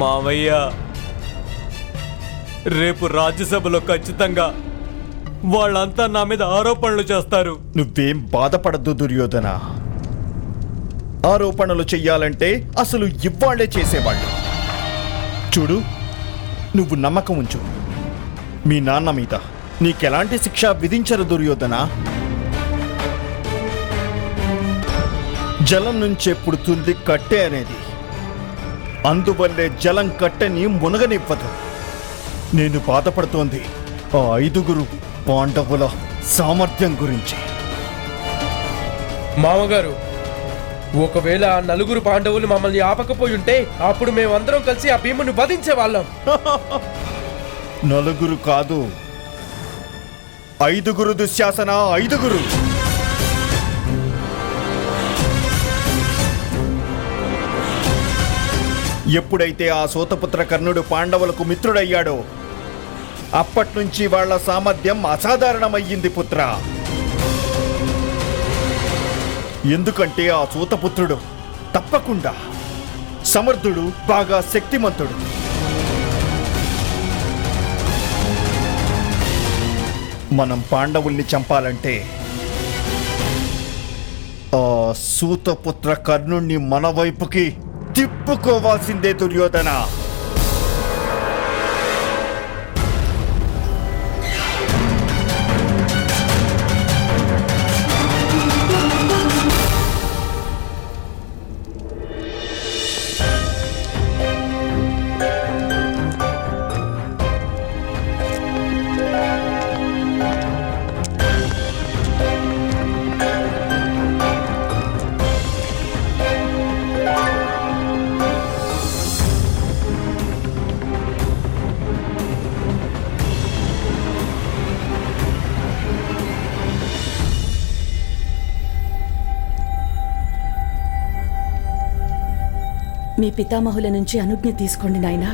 మావయ్య, రేపు రాజ్యసభలో ఖచ్చితంగా వాళ్ళంతా నా మీద ఆరోపణలు చేస్తారు. నువ్వేం బాధపడద్దు దుర్యోధన. ఆరోపణలు చెయ్యాలంటే అసలు ఇవ్వాళ్లే చేసేవాళ్ళు. చూడు, నువ్వు నమ్మకం ఉంచు. మీ నాన్న మీద నీకెలాంటి శిక్ష విధించరు దుర్యోధన. జలం నుంచే పుడుతుంది కట్టె అనేది. అందువల్లే జలం కట్టెని మునగనివ్వదు. నేను బాధపడుతోంది ఆ 5 పాండవుల సామర్థ్యం గురించి. మామగారు, ఒకవేళ ఆ 4 పాండవులు మమ్మల్ని ఆపకపోయి ఉంటే అప్పుడు మేమందరం కలిసి ఆ భీముని వధించే వాళ్ళం. 4 కాదు, 5 దుశ్శాసన, 5. ఎప్పుడైతే ఆ సూతపుత్ర కర్ణుడు పాండవులకు మిత్రుడయ్యాడో అప్పట్నుంచి వాళ్ళ సామర్థ్యం అసాధారణమయ్యింది పుత్ర. ఎందుకంటే ఆ సూతపుత్రుడు తప్పకుండా సమర్థుడు, బాగా శక్తిమంతుడు. మనం పాండవుల్ని చంపాలంటే ఆ సూతపుత్ర కర్ణుణ్ణి మన వైపుకి తిప్పుకోవాల్సిందే దుర్యోధన. మీ పితామహుల నుంచి అనుజ్ఞ తీసుకోండి నాయనా.